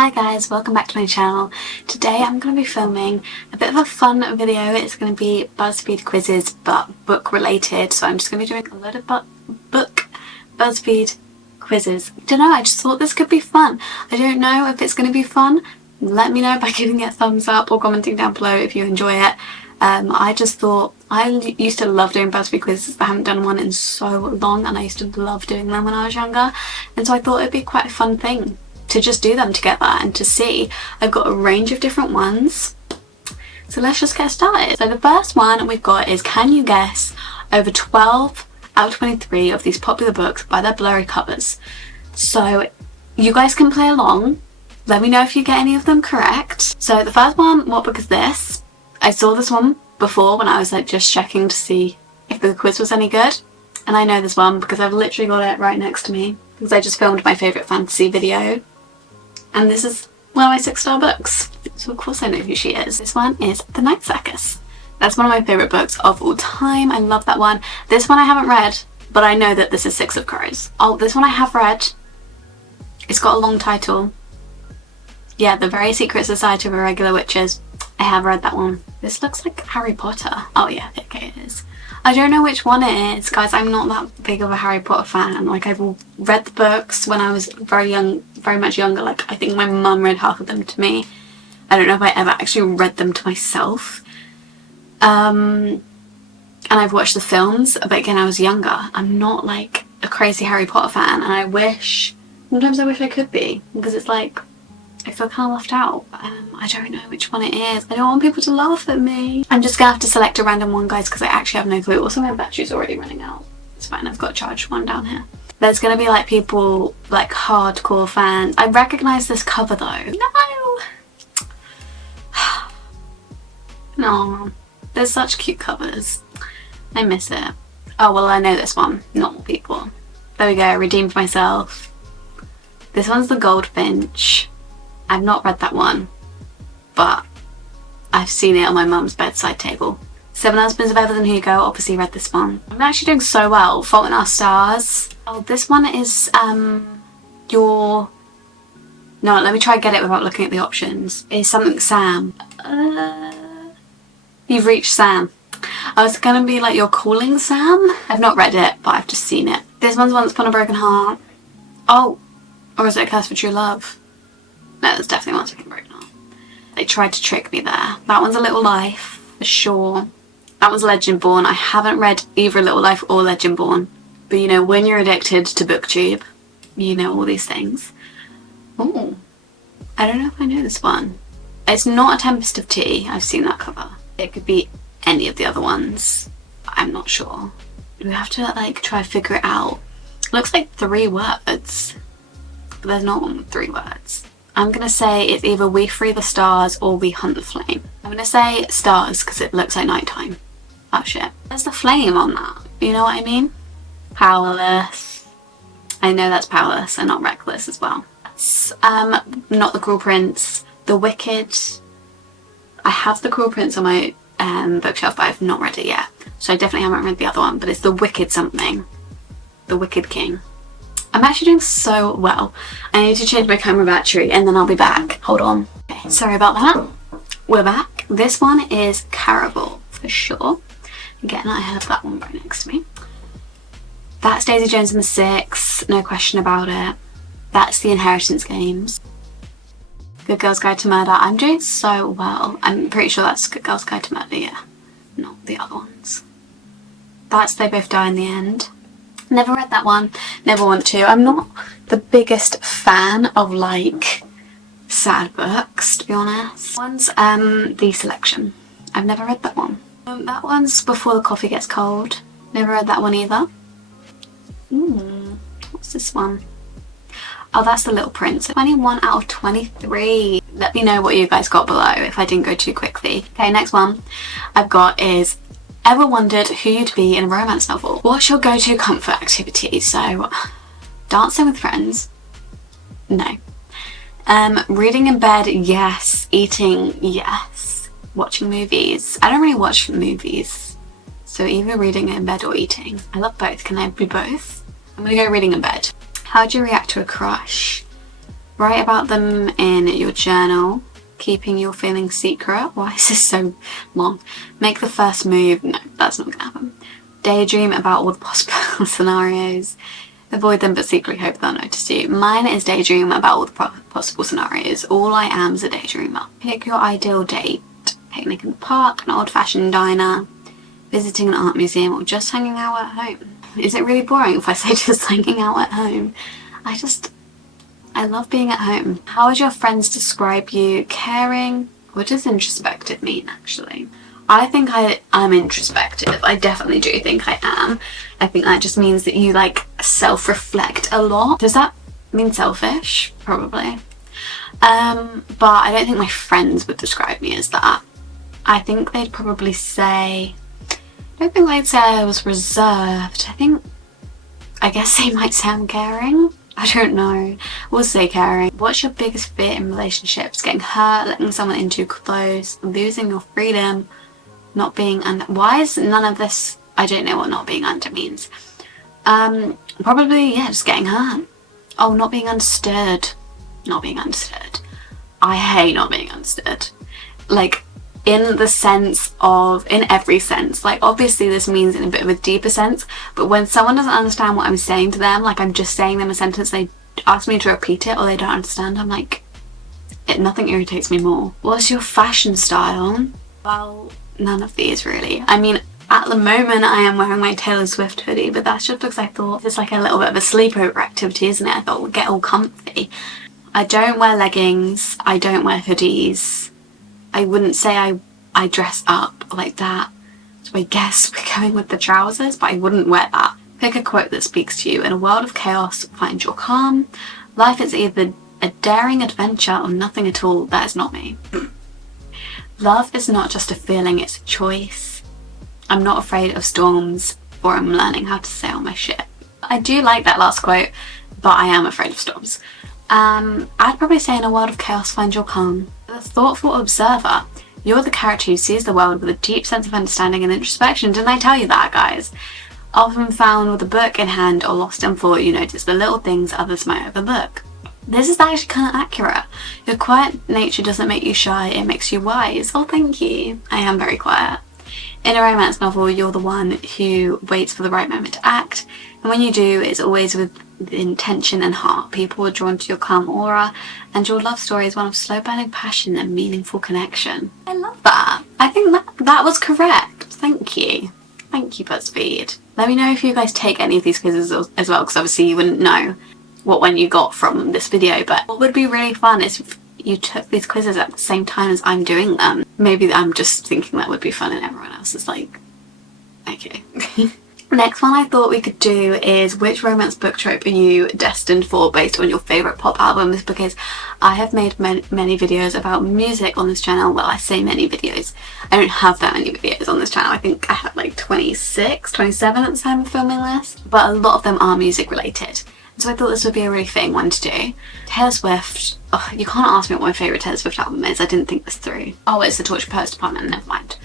Hi guys, welcome back to my channel. Today I'm going to be filming a bit of a fun video. It's going to be BuzzFeed quizzes but book related, so I'm just going to be doing a load of book BuzzFeed quizzes. I don't know, I just thought this could be fun. I don't know if it's going to be fun. Let me know by giving it a thumbs up or commenting down below if you enjoy it. I just thought, I used to love doing BuzzFeed quizzes. I haven't done one in so long and I used to love doing them when I was younger, and so I thought it'd be quite a fun thing to just do them together and to see. I've got a range of different ones, so let's just get started. So the first one we've got is, can you guess over 12 out of 23 of these popular books by their blurry covers? So you guys can play along. Let me know if you get any of them correct. So the first one, what book is this? I saw this one before when I was like just checking to see if the quiz was any good, and I know this one because I've literally got it right next to me because I just filmed my favourite fantasy video. And this is one of my 6-star books, so of course I know who she is. This one is The Night Circus. That's one of my favourite books of all time. I love that one. This one I haven't read, but I know that this is Six of Crows. Oh, this one I have read. It's got a long title. Yeah, The Very Secret Society of Irregular Witches. I have read that one. This looks like Harry Potter. Oh yeah, okay, it is. I don't know which one it is, guys. I'm not that big of a Harry Potter fan. Like, I've read the books when I was very young, very much younger. Like, I think my mum read half of them to me. I don't know if I ever actually read them to myself. And I've watched the films, but again, I was younger. I'm not like a crazy Harry Potter fan, and sometimes I wish I could be, because it's like, I feel kind of left out. I don't know which one it is. I don't want people to laugh at me. I'm just gonna have to select a random one, guys, because I actually have no clue. Also, my battery's already running out. It's fine, I've got a charged one down here. There's gonna be like people, like hardcore fans. I recognise this cover though. No! No. There's such cute covers. I miss it. Oh, well, I know this one. Normal People. There we go, redeemed myself. This one's The Goldfinch. I've not read that one, but I've seen it on my mum's bedside table. Seven Husbands of Evelyn Hugo, obviously read this one. I'm actually doing so well. Fault in Our Stars. Oh, this one is No, let me try and get it without looking at the options. It's something Sam. You've Reached Sam. I was gonna be like, You're Calling Sam? I've not read it, but I've just seen it. This one's Once Upon a Broken Heart. Oh, or is it A Curse for True Love? No, there's definitely Once Upon a Broken Heart. They tried to trick me there. That one's A Little Life, for sure. That one's Legendborn. I haven't read either A Little Life or Legendborn. But you know, when you're addicted to booktube, you know all these things. Oh, I don't know if I know this one. It's not A Tempest of Tea. I've seen that cover. It could be any of the other ones. I'm not sure. We have to like try to figure it out. It looks like 3 words, but there's not one with 3 words. I'm gonna say it's either We Free the Stars or We Hunt the Flame. I'm gonna say stars because it looks like nighttime. Oh shit. There's the flame on that. You know what I mean? Powerless. I know that's Powerless and not Reckless as well. That's not The Cruel Prince. The Wicked. I have The Cruel Prince on my bookshelf, but I've not read it yet. So I definitely haven't read the other one, but it's The Wicked something. The Wicked King. I'm actually doing so well. I need to change my camera battery and then I'll be back. Hold on. Okay, sorry about that. We're back. This one is Caraval, for sure. Again, I have that one right next to me. That's Daisy Jones and the Six, no question about it. That's The Inheritance Games. Good Girl's Guide to Murder. I'm doing so well. I'm pretty sure that's Good Girl's Guide to Murder, yeah. Not the other ones. That's They Both Die in the End. Never read that one, never want to. I'm not the biggest fan of like sad books, to be honest. One's The Selection. I've never read that one. That one's Before the Coffee Gets Cold. Never read that one either. What's this one? Oh, that's The Little Prince. 21 out of 23. Let me know what you guys got below if I didn't go too quickly. Okay, next one I've got is, ever wondered who you'd be in a romance novel? What's your go-to comfort activity? So, dancing with friends? No. Reading in bed? Yes. Eating? Yes. Watching movies? I don't really watch movies, so either reading in bed or eating. I love both. Can I be both? I'm gonna go reading in bed. How do you react to a crush? Write about them in your journal. Keeping your feelings secret. Why is this so long? Make the first move. No, that's not gonna happen. Daydream about all the possible scenarios. Avoid them but secretly hope they'll notice you. Mine is daydream about all the possible scenarios. All I am is a daydreamer. Pick your ideal date. Picnic in the park, an old-fashioned diner, visiting an art museum, or just hanging out at home. Is it really boring if I say just hanging out at home? I love being at home. How would your friends describe you? Caring? What does introspective mean, actually? I think I'm introspective. I definitely do think I am. I think that just means that you like self-reflect a lot. Does that mean selfish? Probably. But I don't think my friends would describe me as that. I think they'd probably say, I don't think they'd say I was reserved. I guess they might say I'm caring. I don't know. We'll say caring. What's your biggest fear in relationships? Getting hurt, letting someone in too close, losing your freedom, not being under. Why is none of this? I don't know what not being under means. Probably, yeah, just getting hurt. Oh, not being understood. Not being understood. I hate not being understood. Like, in the sense of, in every sense, like obviously this means in a bit of a deeper sense, but when someone doesn't understand what I'm saying to them, like I'm just saying them a sentence, they ask me to repeat it or they don't understand, I'm like, nothing irritates me more. What's your fashion style? Well, none of these really. I mean, at the moment I am wearing my Taylor Swift hoodie, but that's just because I thought it's like a little bit of a sleepover activity, isn't it? I thought we'd get all comfy. I don't wear leggings, I don't wear hoodies. I wouldn't say I dress up like that, so I guess we're going with the trousers, but I wouldn't wear that. Pick a quote that speaks to you. In a world of chaos, find your calm. Life is either a daring adventure or nothing at all. That is not me. Love is not just a feeling, it's a choice. I'm not afraid of storms, or I'm learning how to sail my ship. I do like that last quote, but I am afraid of storms. I'd probably say in a world of chaos, find your calm. The thoughtful observer. You're the character who sees the world with a deep sense of understanding and introspection. Didn't I tell you that, guys? Often found with a book in hand or lost in thought, you notice the little things others might overlook. This is actually kind of accurate. Your quiet nature doesn't make you shy, it makes you wise. Oh, thank you. I am very quiet. In a romance novel, you're the one who waits for the right moment to act, and when you do, it's always with intention and heart. People are drawn to your calm aura, and your love story is one of slow burning passion and meaningful connection. I love that. I think that was correct. Thank you. Thank you, BuzzFeed. Let me know if you guys take any of these quizzes as well, because obviously you wouldn't know what one you got from this video, but what would be really fun is if you took these quizzes at the same time as I'm doing them. Maybe I'm just thinking that would be fun and everyone else is like, okay. Next one I thought we could do is which romance book trope are you destined for based on your favourite pop albums, because I have made many videos about music on this channel. Well, I say many videos. I don't have that many videos on this channel. I think I had like 26, 27 at the time of filming this, but a lot of them are music related. So I thought this would be a really fitting one to do. Taylor Swift. Oh, you can't ask me what my favourite Taylor Swift album is. I didn't think this through. Oh, it's the Torture Poets Department. Never mind.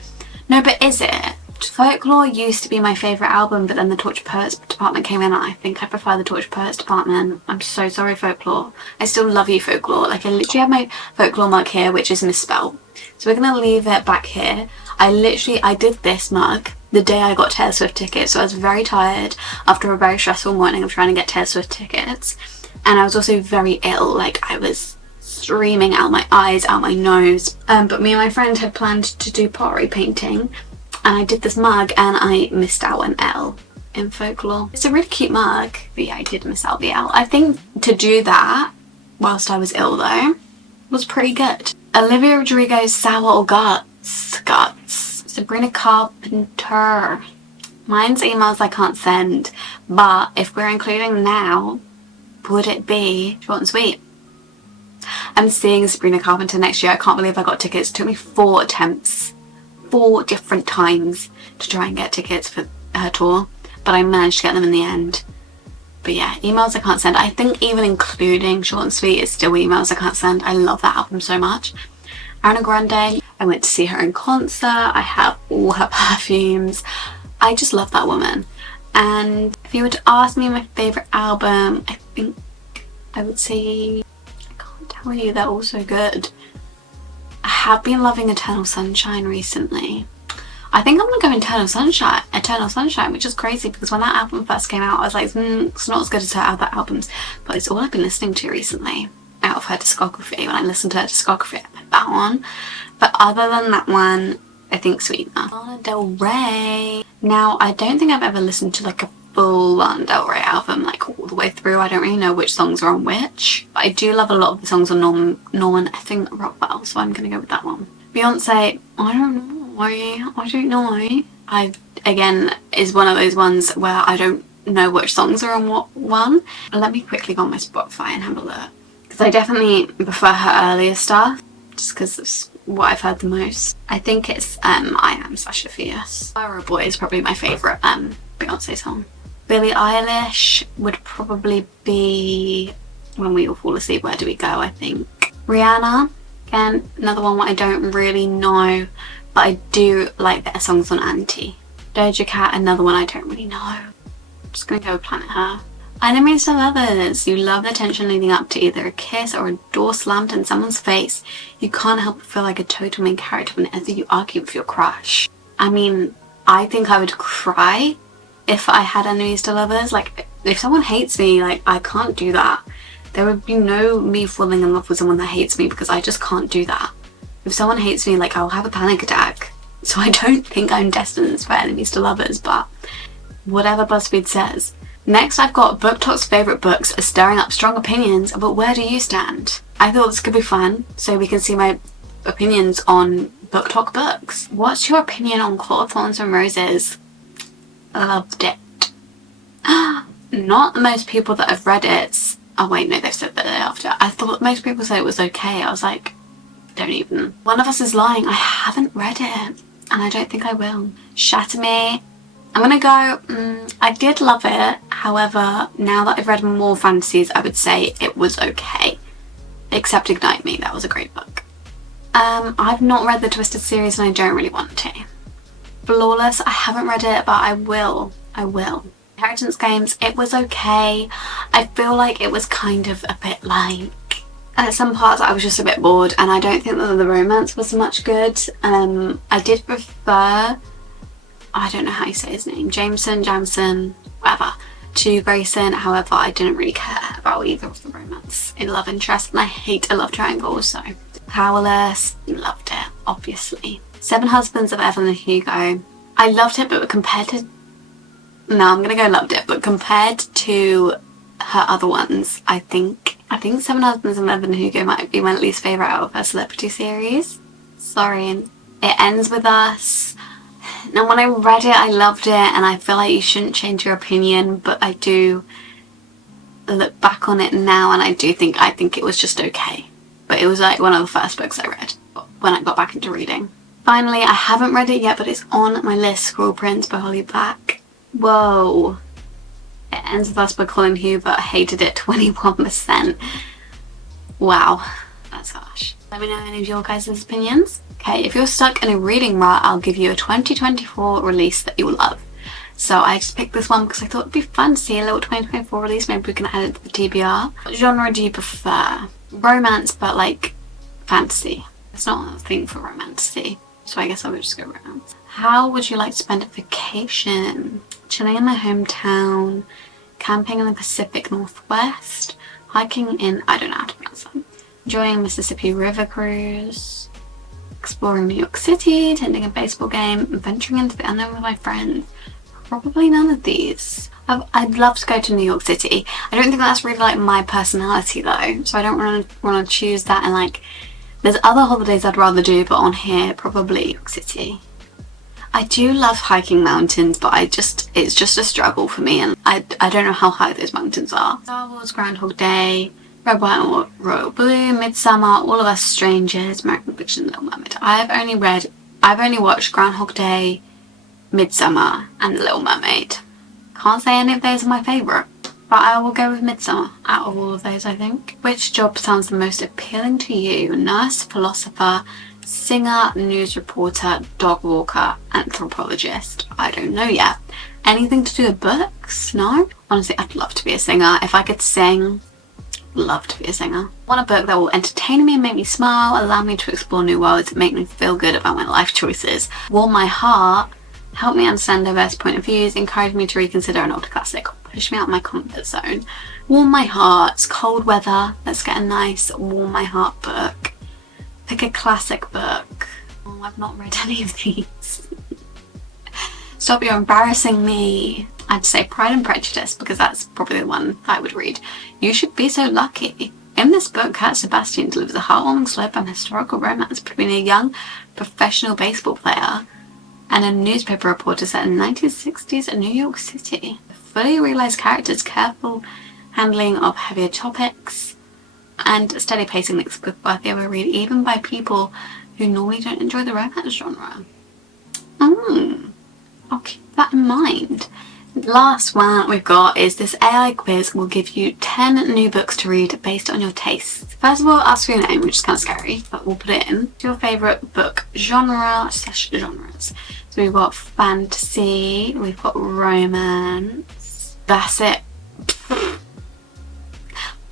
No, but is it? Folklore used to be my favourite album, but then the Torture Poets Department came in and I think I prefer the Torture Poets Department. I'm so sorry, Folklore. I still love you, Folklore. Like, I literally have my Folklore mug here, which is misspelled. So we're going to leave it back here. I did this mug the day I got Taylor Swift tickets, so I was very tired after a very stressful morning of trying to get Taylor Swift tickets. And I was also very ill, like I was streaming out my eyes, out my nose. But me and my friend had planned to do pottery painting, and I did this mug and I missed out an L in Folklore. It's a really cute mug, but yeah, I did miss out the L. I think to do that whilst I was ill though was pretty good. Olivia Rodrigo's Sour or Guts. Sabrina Carpenter. Mine's emails I can't send, but if we're including now, would it be short and sweet? I'm seeing Sabrina Carpenter next year. I can't believe I got tickets. It took me 4 attempts, 4 different times to try and get tickets for her tour, but I managed to get them in the end. But yeah, emails I can't send. I think even including short and sweet is still emails I can't send. I love that album so much. Ariana Grande, I went to see her in concert. I have all her perfumes. I just love that woman. And if you were to ask me my favourite album, I think I would say, I can't tell you, they're all so good. I have been loving Eternal Sunshine recently. I think I'm gonna go Eternal Sunshine, which is crazy because when that album first came out, I was like, it's not as good as her other albums, but it's all I've been listening to recently out of her discography. When I listen to her discography, I put that on. But other than that one, I think Sweetener. Lana Del Rey. Now, I don't think I've ever listened to like a full Lana Del Rey album, like all the way through. I don't really know which songs are on which, but I do love a lot of the songs on Norman Effing Rockwell, so I'm gonna go with that one. Beyonce, I don't know. I again is one of those ones where I don't know which songs are on what one. Let me quickly go on my Spotify and have a look, because I definitely prefer her earlier stuff just because it's what I've heard the most. I think it's I Am Sasha Fierce. Fire Boy is probably my favourite Beyonce song. Billie Eilish would probably be When We All Fall Asleep, Where Do We Go, I think. Rihanna, again, another one what I don't really know, but I do like their songs on Auntie. Doja Cat, another one I don't really know. I'm just gonna go with Planet Her. Enemies to Lovers. You love the tension leading up to either a kiss or a door slammed in someone's face. You can't help but feel like a total main character whenever you argue with your crush. I mean, I think I would cry if I had enemies to lovers. Like, if someone hates me, like, I can't do that. There would be no me falling in love with someone that hates me because I just can't do that. If someone hates me, like, I'll have a panic attack. So I don't think I'm destined for enemies to lovers, but whatever BuzzFeed says. Next, I've got Book Talk's favourite books are stirring up strong opinions, but where do you stand? I thought this could be fun, so we can see my opinions on Book Talk books. What's your opinion on Court of Thorns and Roses? Loved it. Not most people that have read it. Oh wait, no, they've said that they loved it. I thought most people said it was okay. I was like, don't even. One of Us is Lying. I haven't read it, and I don't think I will. Shatter Me. I'm gonna go, I did love it. However, now that I've read more fantasies, I would say it was okay. Except Ignite Me, that was a great book. I've not read the Twisted series and I don't really want to. Flawless, I haven't read it, but I will. Inheritance Games, it was okay. I feel like it was kind of a bit like, at some parts I was just a bit bored, and I don't think that the romance was much good. I did prefer, I don't know how you say his name, Jamson, whatever, to Grayson. However, I didn't really care about either of the romance in love interest, and I hate a love triangle, so. Powerless, loved it, obviously. Seven Husbands of Evelyn Hugo, I loved it, but compared to, no, I'm gonna go loved it, but compared to her other ones, I think Seven Husbands of Evelyn Hugo might be my least favourite out of her celebrity series. Sorry. It Ends With Us. Now, when I read it, I loved it, and I feel like you shouldn't change your opinion, but I do look back on it now, and I think it was just okay. But it was like one of the first books I read when I got back into reading. Finally, I haven't read it yet, but it's on my list, Scroll Prince by Holly Black. Whoa. It Ends With Us by Colin Hubert. I hated it, 21%. Wow, that's harsh. Let me know any of your guys' opinions. Okay, if you're stuck in a reading rut, I'll give you a 2024 release that you'll love. So I just picked this one because I thought it'd be fun to see a little 2024 release. Maybe we can add it to the TBR. What genre do you prefer? Romance, but like fantasy. It's not a thing for romantasy, so I guess I would just go romance. How would you like to spend a vacation? Chilling in my hometown, camping in the Pacific Northwest, hiking in, I don't know how to pronounce that, enjoying Mississippi River cruise, exploring New York City, attending a baseball game, and venturing into the unknown with my friends. Probably none of these. I'd love to go to New York City. I don't think that's really like my personality though, so I don't want to choose that. And like, there's other holidays I'd rather do, but on here, probably New York City. I do love hiking mountains, but it's just a struggle for me, and I don't know how high those mountains are. Star Wars, Groundhog Day, Red, White and Royal Blue, Midsummer, All of Us Strangers, American Fiction, Little Mermaid. I've only watched Groundhog Day, Midsummer and The Little Mermaid. Can't say any of those are my favourite, but I will go with Midsummer out of all of those, I think. Which job sounds the most appealing to you? Nurse, philosopher, singer, news reporter, dog walker, anthropologist. I don't know yet. Anything to do with books? No? Honestly, I'd love to be a singer. If I could sing, love to be a singer. I want a book that will entertain me and make me smile, allow me to explore new worlds, make me feel good about my life choices, warm my heart, help me understand diverse point of views, encourage me to reconsider an older classic, push me out of my comfort zone. Warm my heart, it's cold weather, let's get a nice warm my heart book. Pick a classic book. Oh, I've not read any of these. Stop, you're embarrassing me. I'd say Pride and Prejudice because that's probably the one I would read. You Should Be So Lucky. In this book, Cat Sebastian delivers a heartwarming slow burn historical romance between a young professional baseball player and a newspaper reporter set in the 1960s in New York City. The fully realised characters, careful handling of heavier topics, and steady pacing makes the book worthy of a read even by people who normally don't enjoy the romance genre. I'll keep that in mind. Last one we've got is this AI quiz will give you 10 new books to read based on your tastes. First of all, ask for your name, which is kind of scary, but we'll put it in. Your favourite book genre/genres. So we've got fantasy, we've got romance. That's it.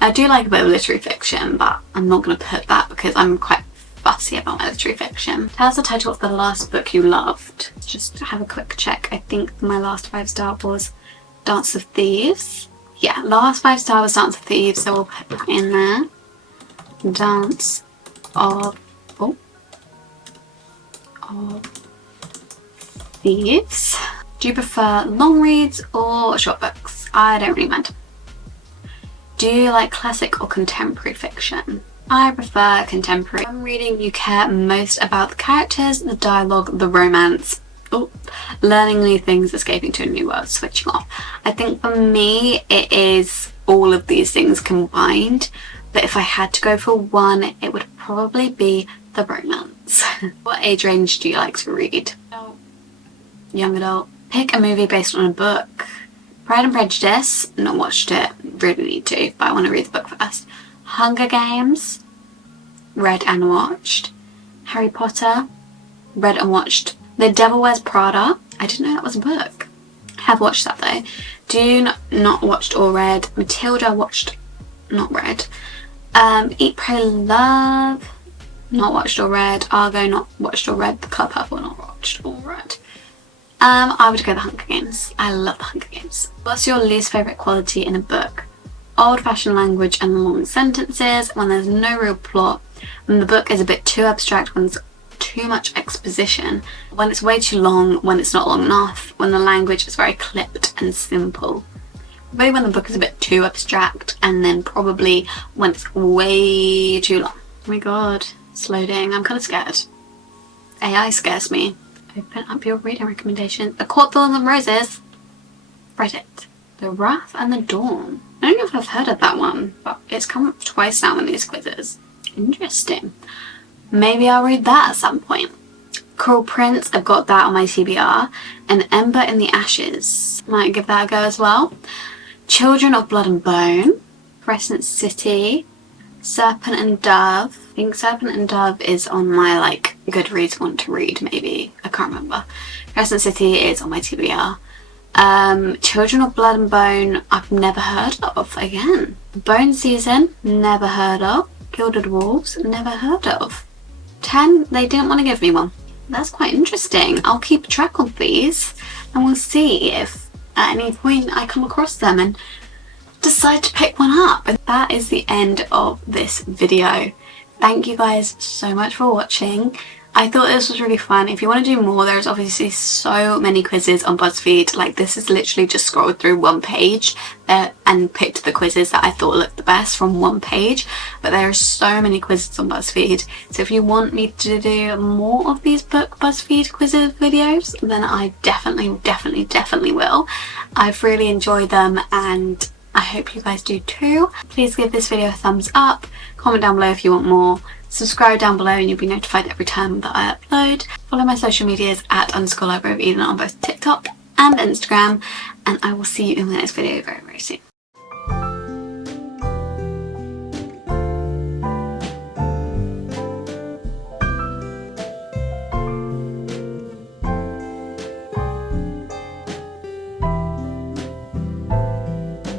I do like a bit of literary fiction, but I'm not going to put that because I'm quite fussy about my literary fiction. Tell us the title of the last book you loved. Just have a quick check. I think my last 5-star was Dance of Thieves. Yeah, last 5-star was Dance of Thieves, so we'll put that in there. Dance of Thieves. Do you prefer long reads or short books? I don't really mind. Do you like classic or contemporary fiction? I prefer contemporary. When reading, you care most about the characters, the dialogue, the romance, learning new things, escaping to a new world, switching off. I think for me, it is all of these things combined, but if I had to go for one, it would probably be the romance. What age range do you like to read? Young adult. Pick a movie based on a book. Pride and Prejudice, not watched it, really need to, but I want to read the book first. Hunger Games, read and watched. Harry Potter, read and watched. The Devil Wears Prada, I didn't know that was a book. Have watched that though. Dune, not watched or read. Matilda, watched, not read. Eat, Pray, Love, not watched or read. Argo, not watched or read. The Club Purple, not watched or read. I would go The Hunger Games. I love The Hunger Games. What's your least favourite quality in a book? Old-fashioned language and long sentences, when there's no real plot, when the book is a bit too abstract, when there's too much exposition, when it's way too long, when it's not long enough, when the language is very clipped and simple. Maybe when the book is a bit too abstract, and then probably when it's way too long. Oh my god, it's loading. I'm kind of scared. AI scares me. Open up your reading recommendation. The Court Thorns and Roses. Read it. The Wrath and the Dawn. I don't know if I've heard of that one, but it's come up twice now in these quizzes. Interesting. Maybe I'll read that at some point. Cruel Prince, I've got that on my TBR. And Ember in the Ashes. Might give that a go as well. Children of Blood and Bone. Crescent City. Serpent and Dove. I think Serpent and Dove is on my Goodreads want to read maybe. I can't remember. Crescent City is on my TBR. Children of Blood and Bone, I've never heard of again. Bone Season, never heard of. Gilded Wolves, never heard of. 10, they didn't want to give me one. That's quite interesting. I'll keep track of these and we'll see if at any point I come across them and decide to pick one up. And that is the end of this video. Thank you guys so much for watching. I thought this was really fun. If you want to do more, there's obviously so many quizzes on BuzzFeed. This is literally just scrolled through one page and picked the quizzes that I thought looked the best from one page. But there are so many quizzes on BuzzFeed. So if you want me to do more of these book BuzzFeed quizzes videos, then I definitely will. I've really enjoyed them and I hope you guys do too. Please give this video a thumbs up, comment down below if you want more, subscribe down below and you'll be notified every time that I upload. Follow my social medias at _libraryofeden on both TikTok and Instagram, and I will see you in the next video very soon.